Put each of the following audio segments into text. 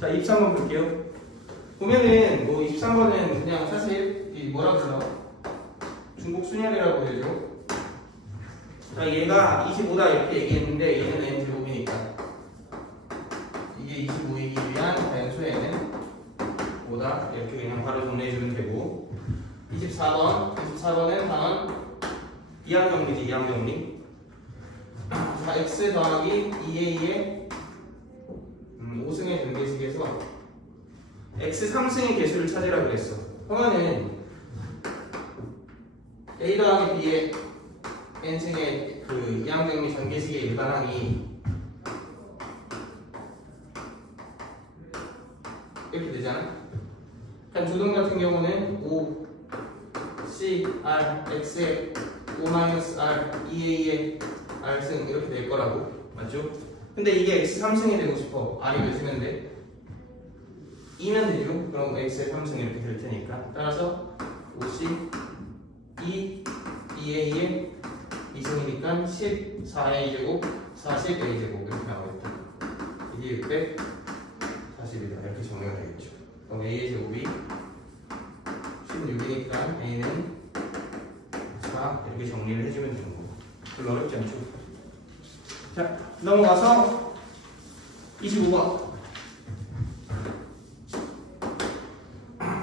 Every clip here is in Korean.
자, 23번 볼게요. 보면은 뭐 23번은 그냥 사실 이 뭐라 그러나 중복 순열이라고 되죠. 자, 얘가 25다 이렇게 얘기했는데 얘는 n 제곱이니까 이게 25이기 위한 단수에는 5다 이렇게 그냥 바로 정리해주면 되고 24번은 단원 이항정리지, 이항정리. 자, x 더하기 2a의 5승의 전개식에서 x 3승의 개수를 찾으라 그랬어. 그러면은 a 더하기 b의 n승의 그 이항정리 전개식의 일반항이 이렇게 되잖아. 한 조동 같은 경우는 5 c r x의 5-r 2a의 r승 이렇게 될 거라고 맞죠? 근데 이게 x 3승이 되고 싶어. r이 몇이면 돼? 2면 되죠? 그럼 x의 3승 이렇게 될 테니까 따라서 5c 2a의 2승이니까 14a 제곱 40a 제곱 이렇게 나오겠다. 이게 640이다 이렇게 정리가 되겠죠. 그럼 a의 제곱이 16이니까 a는 4 이렇게 정리를 해주면 되는 거고. 별로 어렵지 않죠? 자, 넘어가서 25번.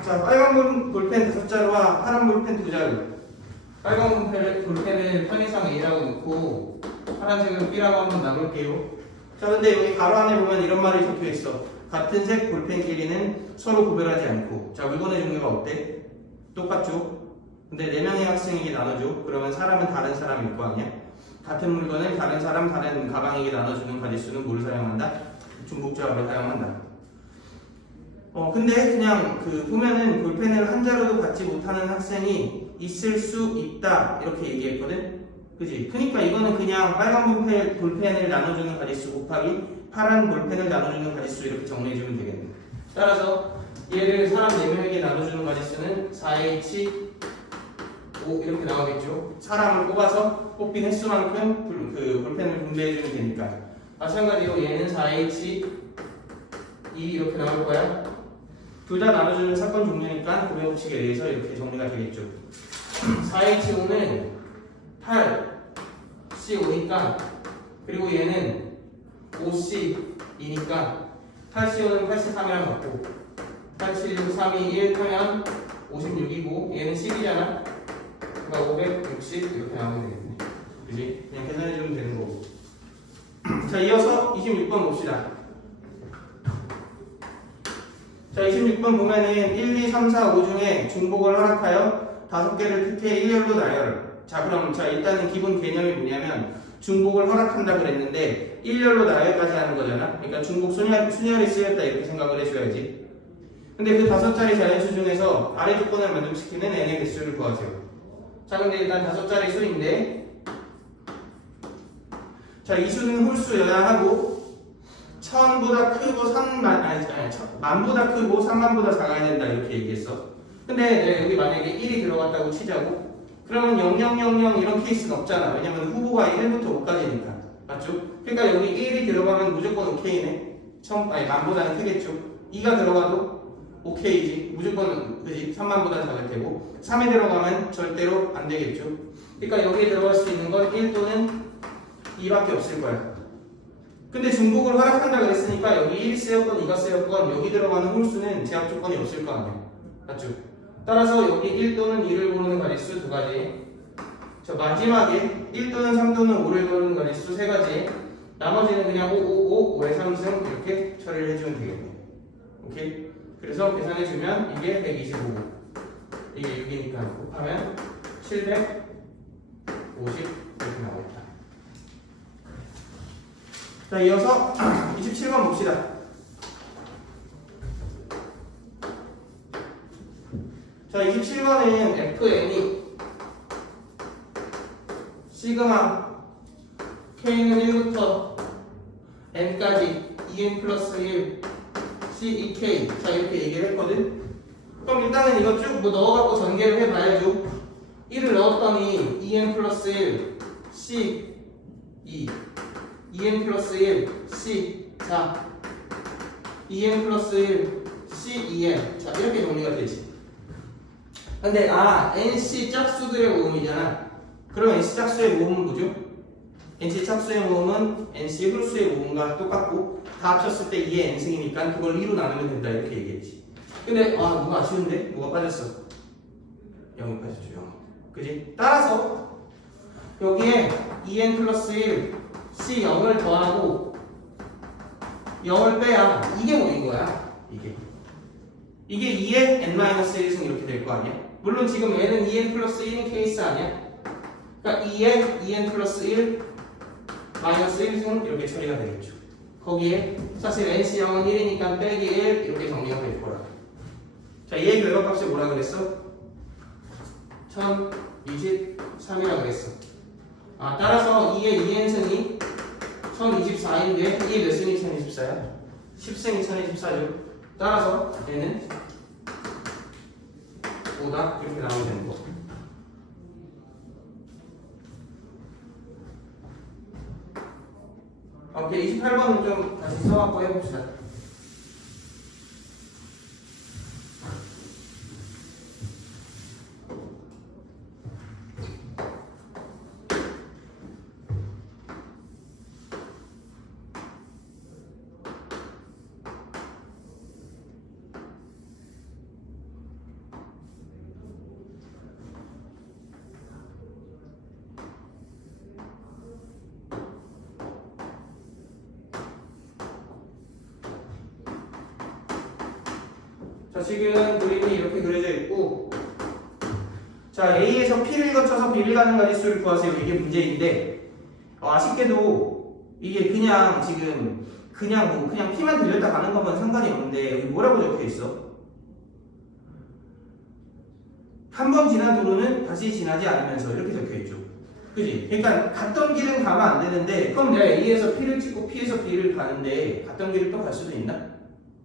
자, 빨간 볼펜 5자루와 파란 볼펜 2자루. 빨간 볼펜을 편의상 A라고 놓고 파란색은 B라고 한번 나눌게요. 자, 근데 여기 가로 안에 보면 이런 말이 적혀 있어. 같은 색 볼펜끼리는 서로 구별하지 않고. 자, 물건의 종류가 어때? 똑같죠? 근데 4명의 학생에게 나눠줘. 그러면 사람은 다른 사람일 거 아니야? 같은 물건을 다른 사람, 다른 가방에게 나눠주는 가짓수는 뭘 사용한다? 중복조합을 사용한다. 근데 그냥 보면은 볼펜을 한 자루도 갖지 못하는 학생이 있을 수 있다 이렇게 얘기했거든. 그지? 그러니까 이거는 그냥 빨간 볼펜을 나눠주는 가짓수 곱하기 파란 볼펜을 나눠주는 가짓수 이렇게 정리해주면 되겠네. 따라서 얘를 사람 4명에게 나눠주는 가짓수는 4H 5 이렇게 나오겠죠. 사람을 뽑아서 뽑힌 횟수만큼 그 볼펜을 분배해주면 되니까. 마찬가지로 얘는 4H 2 이렇게 나올 거야. 둘 다 나눠주는 사건 종류니까 고백 법칙에 의해서 이렇게 정리가 되겠죠. 4H5는 8C5니까 그리고 얘는 5C2니까 8C5는 83이랑 같고 8C6, 3이 1 하면 56이고 얘는 10이잖아. 그러니까 560 이렇게 나오면 되겠네. 그지? 그냥 계산해주면 되는 거고. 자, 이어서 26번 봅시다. 자, 26번 보면은 1, 2, 3, 4, 5 중에 중복을 허락하여 5개를 특혜 일렬로 나열. 자, 그럼 일단은 기본 개념이 뭐냐면 중복을 허락한다 그랬는데 일렬로 나열까지 하는 거잖아. 그러니까 중복 순열이 쓰였다 이렇게 생각을 해줘야지. 근데 그 5자리 자연수 중에서 아래 조건을 만족시키는 n의 개수를 구하세요. 자, 근데 일단 5자리 수인데 자, 이 수는 홀수여야 하고 1000보다 크고 1000보다 크고 30,000보다 작아야 된다 이렇게 얘기했어. 근데 여기 만약에 1이 들어갔다고 치자고 그러면 0000 이런 케이스는 없잖아. 왜냐면 후보가 1부터 5까지니까 맞죠? 그러니까 여기 1이 들어가면 무조건 OK네. 10,000보다는 크겠죠. 2가 들어가도 OK이지. 무조건 그지 30,000보다 작을 테고 3이 들어가면 절대로 안 되겠죠. 그러니까 여기에 들어갈 수 있는 건 1 또는 2밖에 없을 거야. 근데 중복을 허락한다 그랬으니까 여기 1이 쓰였건 2가 쓰였건 여기 들어가는 홀수는 제약 조건이 없을 거 아니에요. 맞죠? 따라서 여기 1 또는 2를 고르는 가짓수 2가지. 저 마지막에 1 또는 3 또는 5를 고르는 가짓수 3가지. 나머지는 그냥 5, 5, 5, 5의 3승 이렇게 처리를 해주면 되겠네. 오케이? 그래서 계산해주면 이게 125고 이게 6이니까 곱하면 750 이렇게 나오겠다. 자, 이어서 27번 봅시다. 자, 27번은 fn이 시그마 k는 1부터 n까지 2n 플러스 1 CEK 자 이렇게 얘기를 했거든. 그럼 일단은 이거 쭉 넣어갖고 전개를 해봐야죠. 1을 넣었더니 2n 플러스 1 C2 2n 플러스 1 C 자 2n 플러스 1 C2n. 자, 이렇게 정리가 되지. 근데 NC 짝수들의 모음이잖아. 그럼 NC 짝수의 모음은 뭐죠? NC 짝수의 모음은 NC 홀수의 모음과 똑같고 다 합쳤을 때 2의 n승이니까 그걸 2로 나누면 된다 이렇게 얘기했지. 근데 뭐가 아쉬운데? 뭐가 빠졌어? 0이 빠졌죠. 0. 그지? 따라서 여기에 2n 플러스 1 C 0을 더하고 0을 빼야 이게 뭐인 거야? 이게 2의 n-1승 이렇게 될 거 아니야? 물론 지금 n은 2n 플러스 1인 케이스 아니야? 그러니까 2의 2n 플러스 1 마이너스 1승 이렇게 처리가 되겠죠. 거기에 사실 nc 0은 1이니까 빼기 1 이렇게 정리가 될 거라. 자, 얘의 결과값이 뭐라 그랬어? 1023이라 그랬어. 따라서 2의 2n승이 1024인데 이게 몇 승이 1024야? 10승이 1024죠. 따라서 얘는 5다 이렇게 나오면 되는 거. 오케이, 28번은 좀 다시 써갖고 해봅시다. 자, 지금 그림이 이렇게 그려져 있고, 자, A에서 P를 거쳐서 B를 가는 가지수를 구하세요. 이게 문제인데, 아쉽게도 이게 그냥 지금 그냥 P만 들렸다 가는 것만 상관이 없는데 여기 뭐라고 적혀 있어? 한 번 지난 도로는 다시 지나지 않으면서 이렇게 적혀 있죠. 그지? 그러니까 갔던 길은 가면 안 되는데, 그럼 내가 A에서 P를 찍고 P에서 B를 가는데 갔던 길을 또 갈 수도 있나?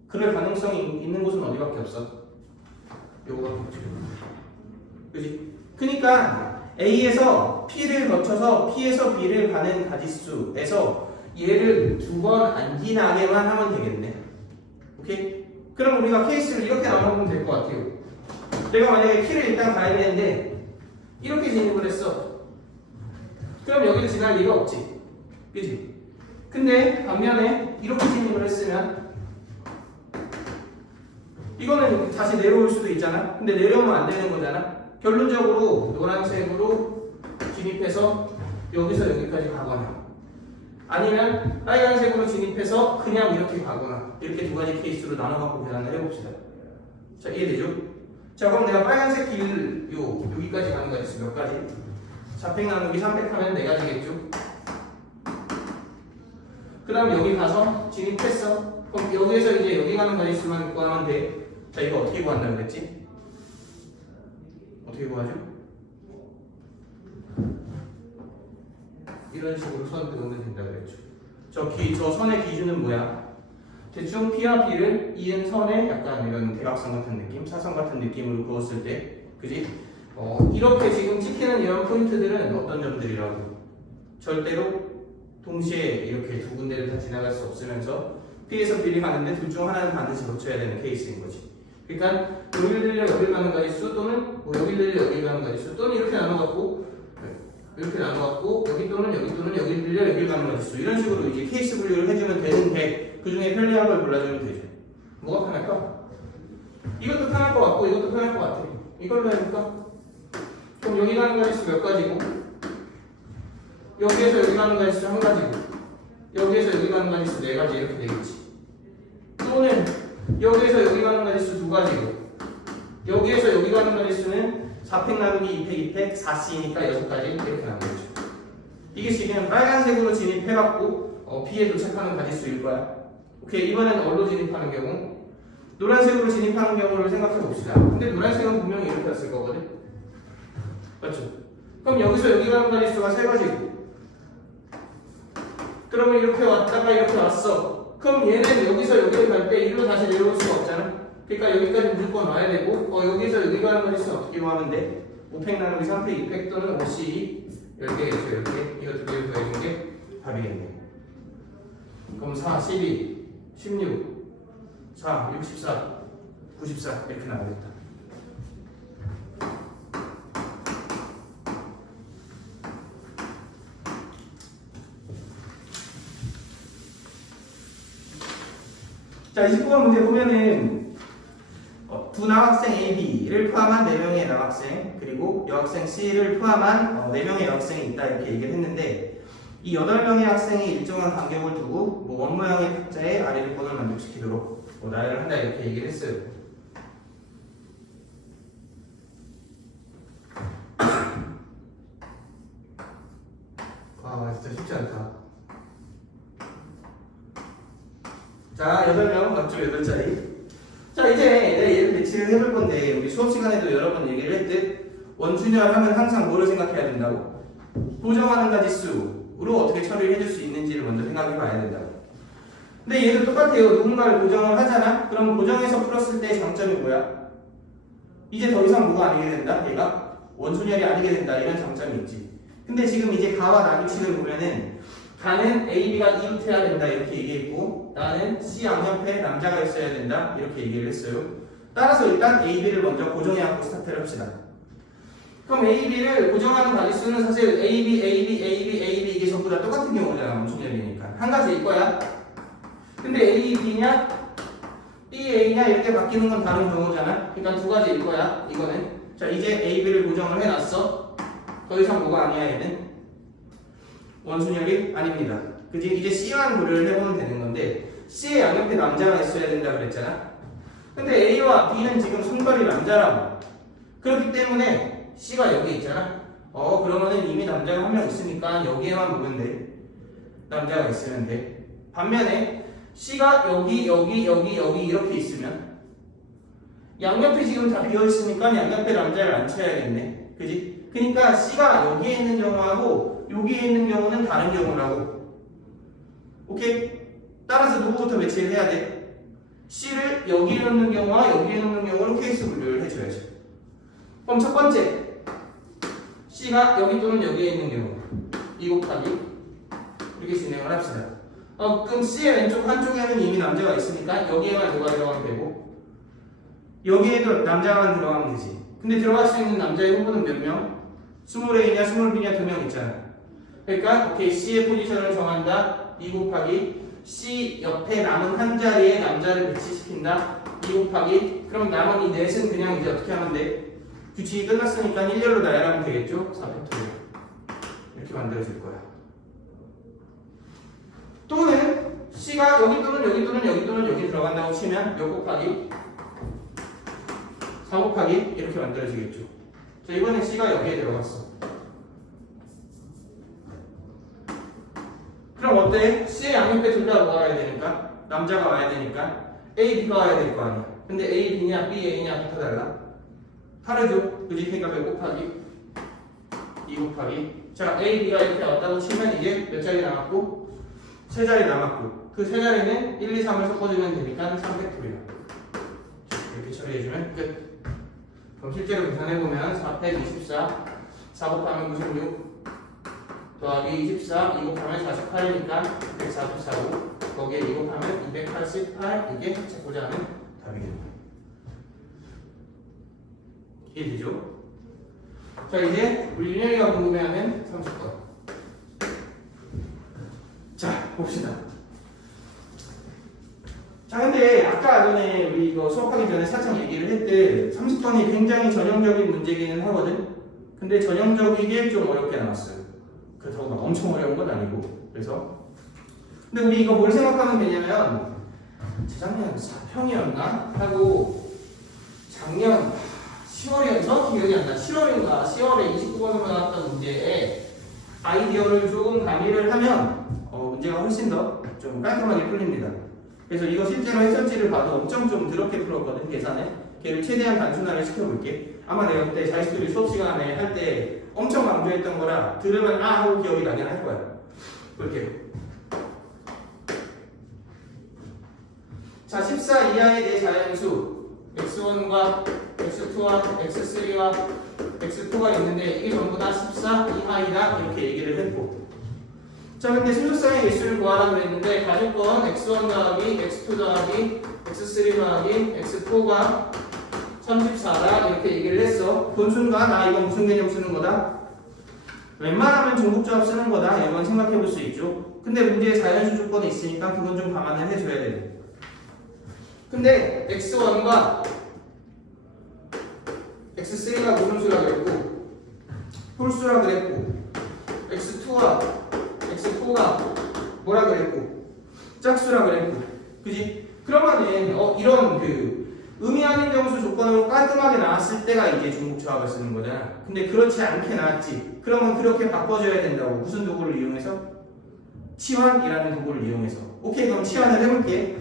그럴 가능성이 있는 곳은 어디밖에 없어? 요거밖에 없죠. 그지? 그러니까 A에서 P를 거쳐서 P에서 B를 가는 가지수에서 얘를 두 번 안 지나게만 하면 되겠네. 오케이? 그럼 우리가 케이스를 이렇게 나눠보면 될 것 같아요. 내가 만약에 P를 일단 가야 되는데 이렇게 진입을 했어. 그럼 여기를 지날 리가 없지. 그지? 근데 반면에 이렇게 진입을 했으면 이거는 다시 내려올 수도 있잖아. 근데 내려오면 안 되는 거잖아. 결론적으로 노란색으로 진입해서 여기서 여기까지 가거나 아니면 빨간색으로 진입해서 그냥 이렇게 가거나 이렇게 두 가지 케이스로 나눠갖고 계산을 해봅시다. 자, 이해되죠? 자, 그럼 내가 빨간색 길 여기까지 가는 가지수 몇 가지? 4팩 나누기 3팩 하면 4가지겠죠? 그 다음 여기 가서 진입했어. 그럼 여기에서 이제 여기 가는 가지수만 구하면 돼. 자, 이거 어떻게 구한다고 그랬지? 어떻게 구하죠? 이런 식으로 선 그으면 된다고 그랬죠. 저 선의 기준은 뭐야? 대충 P와 B를 이은 선에 약간 이런 대각선 같은 느낌, 사선 같은 느낌으로 그었을 때, 그지? 이렇게 지금 찍히는 이런 포인트들은 어떤 점들이라고? 절대로 동시에 이렇게 두 군데를 다 지나갈 수 없으면서 P에서 B를 가는데 둘 중 하나는 반드시 거쳐야 되는 케이스인 거지. 그러니까 여기를 들려 여기를 가는 가지수 또는 여기를 들려 여기를 가는 가지수 또는 이렇게 나눠갖고 여기 또는 여기를 들려 여기를 가는 가지수 이런 식으로 이제 케이스 분류를 해주면 되는데 그 중에 편리한 걸 골라주면 되죠. 뭐가 편할까? 이것도 편할 것 같고 이것도 편할 것 같아. 이걸로 해볼까? 그럼 여기 가는 가지수 몇 가지고 여기에서 여기 가는 가지수 한 가지고 여기에서 여기 가는 가지수 4가지 이렇게 되겠지. 또는 여기에서 여기 가는 가지수 2가지고 여기에서 여기 가는 가지수는 4팩 나누기 2팩 2팩 4C니까 6가지 이렇게 나누겠죠. 이게 지금 빨간색으로 진입해갖고 B에 도착하는 가지수일 거야. 오케이, 이번엔 어디로 진입하는 경우? 노란색으로 진입하는 경우를 생각해 봅시다. 근데 노란색은 분명히 이렇게 왔을 거거든. 맞죠? 그럼 여기서 여기 가는 가지수가 3가지고 그러면 이렇게 왔다가 이렇게 왔어. 그럼 얘는 여기서 여기를 갈 때 이리로 다시 내려올 수가 없잖아. 그러니까 여기까지 무조건 와야 되고 여기서 여기 가는 가지수는 어떻게 구하면 돼? 5팩 나누기 3팩 2팩 또는 5C 10개 이렇게 이거 두 개를 더해준 게 답이겠네. 그럼 4, 12, 16, 4, 64, 94 이렇게 나오겠다. 자, 29번 문제 보면은 두 남학생 A, B를 포함한 4명의 남학생 그리고 여학생 C를 포함한 4명의 여학생이 있다 이렇게 얘기를 했는데 이 8명의 학생이 일정한 간격을 두고 뭐 원모형의 탁자에 아래를 번호를 만족시키도록 나열을 한다 이렇게 얘기를 했어요. 아 진짜 쉽지 않다. 자, 8명 맞죠? 8자리. 자, 이제 내가 얘를 배치를 해볼 건데 우리 수업 시간에도 여러 번 얘기를 했듯 원준열 하면 항상 뭐를 생각해야 된다고? 고정하는 가지수로 어떻게 처리를 해줄 수 있는지를 먼저 생각해 봐야 된다고. 근데 얘도 똑같아요. 누군가를 고정을 하잖아? 그럼 고정해서 풀었을 때 장점이 뭐야? 이제 더 이상 뭐가 아니게 된다? 얘가 원순열이 아니게 된다. 이런 장점이 있지. 근데 지금 이제 가와 나 규칙을 보면은 가는 A, B가 2루트해야 된다 이렇게 얘기했고 나는 C 양옆에 남자가 있어야 된다 이렇게 얘기를 했어요. 따라서 일단 A, B를 먼저 고정해갖고 스타트를 합시다. 그럼 A, B를 고정하는 가지수는 사실 A, B, A, B, A, B, A, B 이게 전부 다 똑같은 경우잖아. 원순열이니까 한 가지일 거야. 근데 A, B냐 B, A냐 이렇게 바뀌는 건 다른 경우잖아. 그러니까 두 가지일 거야. 이거는 자 이제 A, B를 고정을 해놨어. 더 이상 뭐가 아니야 얘는 원순열이 아닙니다. 그지? 이제 C만 고려를 해보면 되는 건데 C의 양옆에 남자가 있어야 된다 그랬잖아. 근데 A와 B는 지금 손발이 남자라고. 그렇기 때문에 C가 여기 있잖아. 그러면은 이미 남자가 한 명 있으니까 여기에만 보면 돼. 남자가 있으면 돼. 반면에 C가 여기 이렇게 있으면 양옆이 지금 다 비어있으니까 양옆에 남자를 안 쳐야겠네. 그지? 그러니까 C가 여기에 있는 경우하고 여기에 있는 경우는 다른 경우라고. 오케이? 따라서 누구부터 배치를 해야 돼? C를 여기에 놓는 경우와 여기에 놓는 경우로 케이스 분류를 해줘야죠. 그럼 첫 번째 C가 여기 또는 여기에 있는 경우 2 곱하기 이렇게 진행을 합시다. 그럼 C의 왼쪽 한쪽에는 이미 남자가 있으니까 여기에만 누가 들어가면 되고 여기에도 남자만 들어가면 되지. 근데 들어갈 수 있는 남자의 후보는 몇 명? 20A냐 20B냐 2명 있잖아. 그러니까 오케이 C의 포지션을 정한다. 2 곱하기 C 옆에 남은 한 자리에 남자를 배치시킨다. 2 곱하기 그럼 남은 이 넷은 그냥 이제 어떻게 하면 돼? 규칙이 끝났으니까 일렬로 나열하면 되겠죠? 4팩토리얼 이렇게 만들어질 거야. 또는 C가 여기 또는 여기 또는 여기 또는 여기 들어간다고 치면 몇 곱하기 4 곱하기 이렇게 만들어지겠죠. 자 이번엔 C가 여기에 들어갔어. 그럼 어때? C의 양옆에 둘 다 와야 되니까 남자가 와야 되니까 A, B가 와야 될 거 아니야. 근데 A, B냐 B, A냐 부터 달라? 다르죠? 그지? 그러니까 몇 곱하기 2 곱하기 자 A, B가 이렇게 왔다고 치면 이게 몇 자리 남았고? 3자리 남았고 그 3자리는 1, 2, 3을 섞어주면 되니까 3팩토리얼 이렇게 처리해주면 끝. 그럼 실제로 계산해보면 4 팩 24 4 곱하면 96 더하기 24 2 곱하면 48이니까 144고 거기에 2 곱하면 288 이게 찾고자 하는 답이겠네요. 이해되죠? 자 이제 우리 윤영이가 궁금해하는 30번 자 봅시다. 자 근데 아까 전에 우리 이거 수업하기 전에 살짝 얘기를 했듯 30번이 굉장히 전형적인 문제기는 하거든. 근데 전형적이게 좀 어렵게 나왔어요. 그렇다고 막 엄청 어려운 건 아니고. 그래서 근데 우리 이거 뭘 생각하면 되냐면 재작년 4평이었나? 하고 작년 10월에 정확히 기억이 안 나. 7월인가 10월에 29번으로 나왔던 문제에 아이디어를 조금 가미를 하면 문제가 훨씬 더 좀 깔끔하게 풀립니다. 그래서 이거 실제로 해설지를 봐도 엄청 좀 더럽게 풀었거든. 계산에 걔를 최대한 단순화를 시켜볼게. 아마 내가 그때 자식들이 수업 시간에 할 때 엄청 강조했던 거라 들으면 아 하고 기억이 나긴 할 거야. 볼게요. 자 14 이하의 네 자연수 x1과 x2와 x3와 x4가 있는데 이게 전부 다 14 이하이다 이렇게 얘기를 했고 자 근데 순서상의 개수를 구하라고 했는데 가질 건 x1 더하기 x2 더하기 x3 x3 더하기 x4가 34다 이렇게 얘기를 했어. 본 순간 이건 무슨 개념 쓰는 거다? 웬만하면 종국조합 쓰는 거다 이건 생각해 볼 수 있죠. 근데 문제에 자연수 조건이 있으니까 그건 좀 감안을 해줘야 돼. 근데 x1과 x3가 무슨 수라 그랬고 홀수라 그랬고 x2와 x4가 뭐라 그랬고 짝수라 그랬고 그지? 그러면은 이런 의미 아닌 정수 조건으로 깔끔하게 나왔을 때가 이게 중국조합을 쓰는 거잖아. 근데 그렇지 않게 나왔지. 그러면 그렇게 바꿔줘야 된다고. 무슨 도구를 이용해서? 치환이라는 도구를 이용해서. 오케이, 그럼 치환을 해볼게.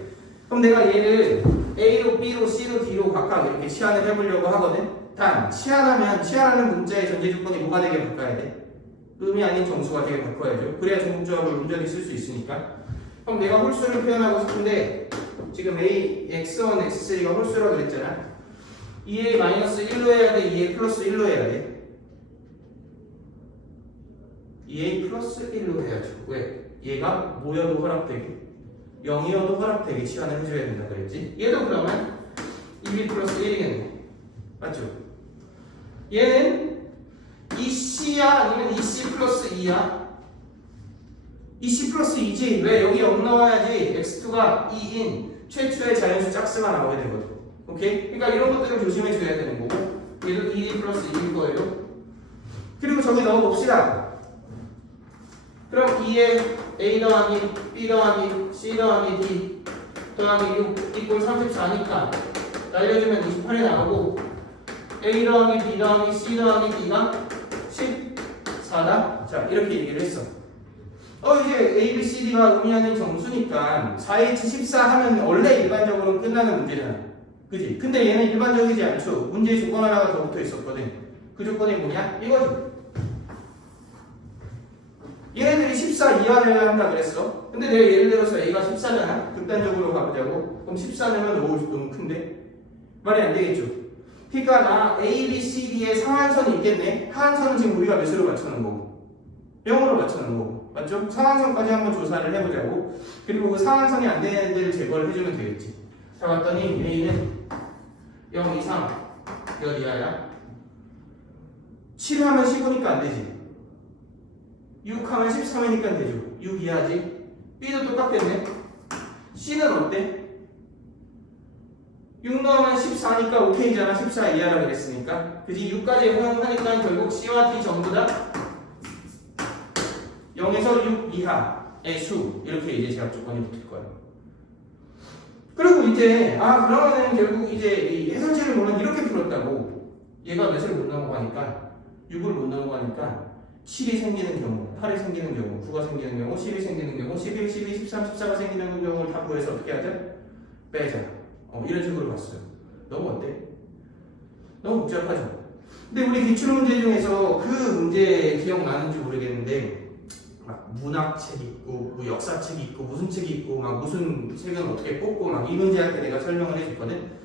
그럼 내가 얘를 A로 B로 C로 D로 각각 이렇게 치환을 해보려고 하거든. 단 치환하는 문자의 전제 조건이 뭐가 되게 바꿔야 돼? 의미 아닌 정수가 되게 바꿔야죠. 그래야 중국조합을 온전히 쓸 수 있으니까. 그럼 내가 홀수를 표현하고 싶은데 지금 x1, x3가 홀수라고 그랬잖아. 2a-1로 해야 돼? 2a 플러스 1로 해야 돼? 2a 플러스 1로 해야죠. 왜? 얘가 뭐여도 허락되게 0이어도 허락되게 치환을 해줘야 된다 그랬지? 얘도 그러면 2b 플러스 1이겠네. 맞죠? 얘는 2c야 아니면 2c 플러스 2야? 2c 플러스 2지. 왜? 여기 0 넣어야지 x2가 2인 최초의 자연수 짝수가 나오게 되거든. 오케이? 그러니까 이런 것들을 조심해 줘야 되는 거고 얘도 2d 플러스 2일 거예요. 그리고 저기 넣어봅시다. 그럼 2에 a 더하기 b 더하기 c 더하기 d 더하기 6 이꼴 34니까 날려주면 28이 나오고 a 더하기 b 더하기 c 더하기 d가 14다. 자 이렇게 얘기를 했어. 이제 A, B, C, D가 의미 아닌 정수니까 4H 14 하면 원래 일반적으로 끝나는 문제잖아. 그지? 근데 얘는 일반적이지 않죠. 문제 조건 하나가 더 붙어 있었거든. 그 조건이 뭐냐? 이거지. 얘네들이 14 이하 되어야 한다 그랬어. 근데 내가 예를 들어서 A가 14잖아. 극단적으로 가보자고. 그럼 14면 너무 큰데? 말이 안 되겠죠. 그러니까 나 A, B, C, D의 상한선이 있겠네. 하한선은 지금 우리가 몇으로 맞춰놓은 거고 0으로 맞춰놓은 거고. 맞죠? 상한선까지 한번 조사를 해보자고. 그리고 그 상한선이 안 되는 애들을 제거를 해주면 되겠지. 자, 봤더니 A는 0 이상 몇 이하야? 7 하면 15니까 안 되지. 6 하면 13이니까 되죠. 6 이하지. B도 똑같겠네. C는 어때? 6 넣으면 14니까 오케이잖아. 14 이하라 그랬으니까. 그지? 6까지 허용하니까 결국 C와 D 전부 다 0에서 6 이하의 수 이렇게 이제 제약 조건이 붙을 거예요. 그리고 이제 그러면은 결국 이제 이 해설지를 보면 이렇게 풀었다고. 얘가 몇을 못 넘어가니까 6을 못 넘어가니까 7이 생기는 경우, 8이 생기는 경우, 9가 생기는 경우, 10이 생기는 경우, 11, 12, 13, 14가 생기는 경우를 다 구해서 어떻게 하자? 빼자. 이런 식으로 봤어요. 너무 어때? 너무 복잡하죠? 근데 우리 기출문제 중에서 그 문제 기억나는지 모르겠는데 막 문학책 있고 뭐 역사책 있고 무슨 책이 있고 막 무슨 책은 어떻게 뽑고 막 이 문제 할 때 내가 설명을 해줬거든.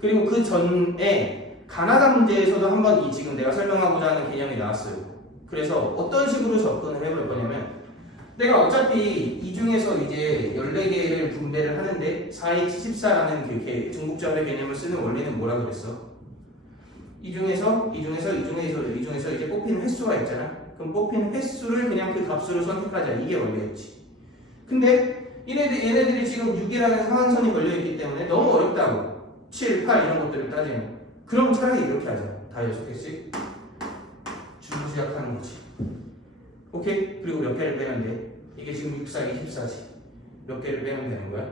그리고 그 전에 가나다 문제에서도 한번 지금 내가 설명하고자 하는 개념이 나왔어요. 그래서 어떤 식으로 접근을 해볼 거냐면 내가 어차피 이 중에서 이제 14개를 분배를 하는데 4H14라는 그 중국조합의 개념을 쓰는 원리는 뭐라고 그랬어? 이 중에서 이제 뽑히는 횟수가 있잖아. 그럼 뽑힌 횟수를 그냥 그 값으로 선택하자. 이게 원리였지. 근데 얘네들이 지금 6이라는 상한선이 걸려있기 때문에 너무 어렵다고. 7, 8 이런 것들을 따지면. 그럼 차라리 이렇게 하자. 다 6개씩 주시작하는 거지. 오케이? 그리고 몇 개를 빼면 돼? 이게 지금 6, 4, 24지. 몇 개를 빼면 되는 거야?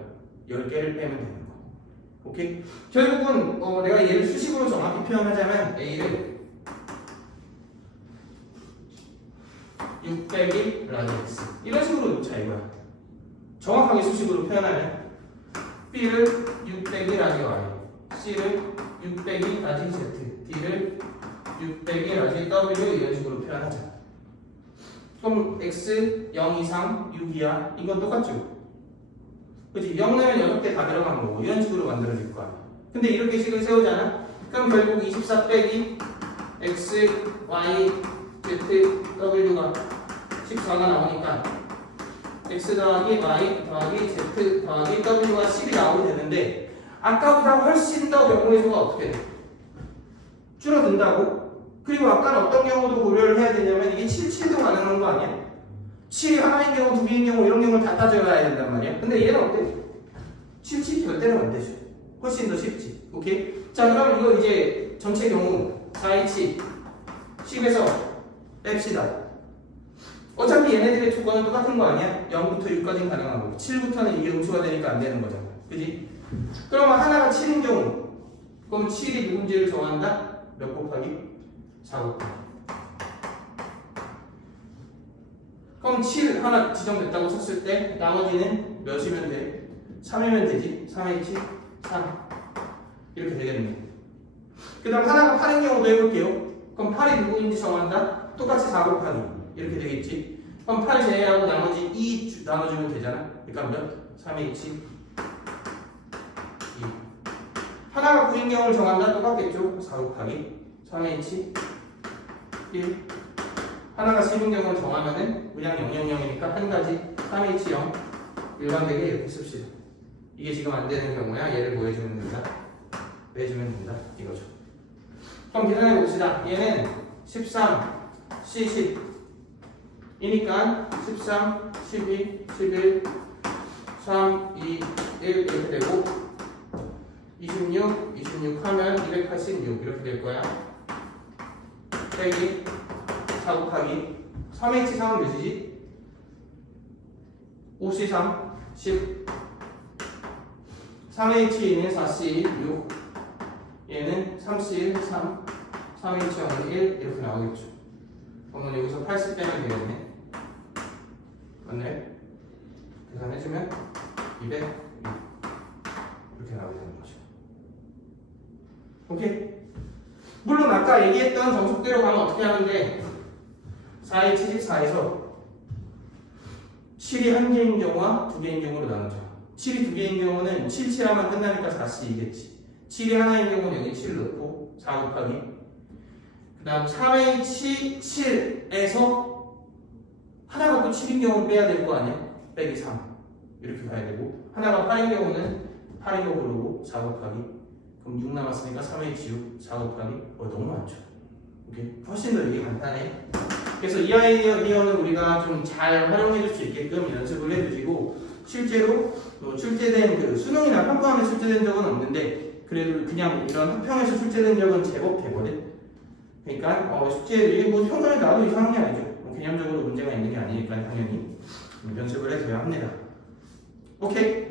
10개를 빼면 되는 거야. 오케이? 결국은 내가 얘를 수식으로 정확히 표현하자면 A를 6 빼기 라지 x 이런 식으로 놓자 이거야. 정확하게 수식으로 표현하면 B를 6 빼기 라지 y, C를 6 빼기 라지 z, D를 6 빼기 라지 w 이런 식으로 표현하자. 그럼 x 0 이상 6 이하 이건 똑같죠? 그치? 0 넣으면 6개 다 들어간 거고 이런 식으로 만들어질 거야. 근데 이렇게 식을 세우잖아? 그럼 결국 24 빼기 x, y, z, w가 14가 나오니까 x 더하기 y 더하기 z 더하기 w가 10이 나오게 되는데 아까보다 훨씬 더 경우의 수가 어떻게 돼? 줄어든다고? 그리고 아까는 어떤 경우도 고려를 해야 되냐면 이게 7, 7도 가능한 거 아니야? 7이 하나인 경우, 두 개인 경우 이런 경우를 다 따져가야 된단 말이야. 근데 얘는 어때? 7, 7 절대로 안 되죠. 훨씬 더 쉽지. 오케이? 자, 그럼 이거 이제 전체 경우 4, 2, 10에서 뺍시다. 어차피 얘네들의 조건은 똑같은 거 아니야? 0부터 6까지는 가능하고 7부터는 이게 음수가 되니까 안 되는 거잖아. 그지? 그러면 하나가 7인 경우 그럼 7이 누군지를 정한다? 몇 곱하기? 4 곱하기. 그럼 7 하나 지정됐다고 쳤을 때 나머지는 몇이면 돼? 3이면 되지? 3H 3 이렇게 되겠네. 그 다음 하나가 8인 경우도 해볼게요. 그럼 8이 누구인지 정한다? 똑같이 4 곱하기 이렇게 되겠지. 그럼 8 제외하고 나머지 2 나눠주면 되잖아. 그러니까 몇? 3H 2 하나가 9인 경우를 정한다? 똑같겠죠? 4 곱하기 3H 1 하나가 10인 경우를 정하면은 그냥 000이니까 한 가지 3H0 일반되게 이렇게 씁시다. 이게 지금 안 되는 경우야. 얘를 뭐 해주면 된다? 빼주면 된다. 이거죠. 그럼 계산해 봅시다. 얘는 13, C10 이니까 13, 12, 11, 3, 2, 1 이렇게 되고 26, 26 하면 286 이렇게 될 거야. 빼기 4 곱하기 3H3은 몇이지? 5C3 10 3H2는 4C 6 얘는 3C1 3 3H0은 1 이렇게 나오겠죠. 그러면 여기서 80 빼면 되겠네. 맞네? 계산해주면 200 이렇게 나오게 되는 거죠. 오케이? 물론 아까 얘기했던 정석대로 가면 어떻게 하는데 4의 74에서 7이 한 개인 경우와 두 개인 경우로 나누죠. 7이 두 개인 경우는 7, 7하면 끝나니까 4C이겠지. 7이 하나인 경우는 여기 7 넣고 4 곱하기 그 다음 3의 7에서 하나가 또 7인 경우는 빼야 될 거 아니야? 빼기 3 이렇게 가야 되고 하나가 8인 경우는 8인 거 고르고 4 곱하기 그럼 6 남았으니까 3H 6 4 곱하기 너무 많죠. 오케이? 훨씬 더 이게 간단해. 그래서 이 아이디어는 우리가 좀 잘 활용해 줄 수 있게끔 연습을 해주시고 실제로 출제된 그 수능이나 평가원에 출제된 적은 없는데 그래도 그냥 이런 학평에서 출제된 적은 제법 되거든. 그러니까 숙제들이 뭐 평가에 나도 이상한 게 아니죠. 개념적으로 문제가 있는 게 아니니까 당연히 연습을 해줘야 합니다. 오케이?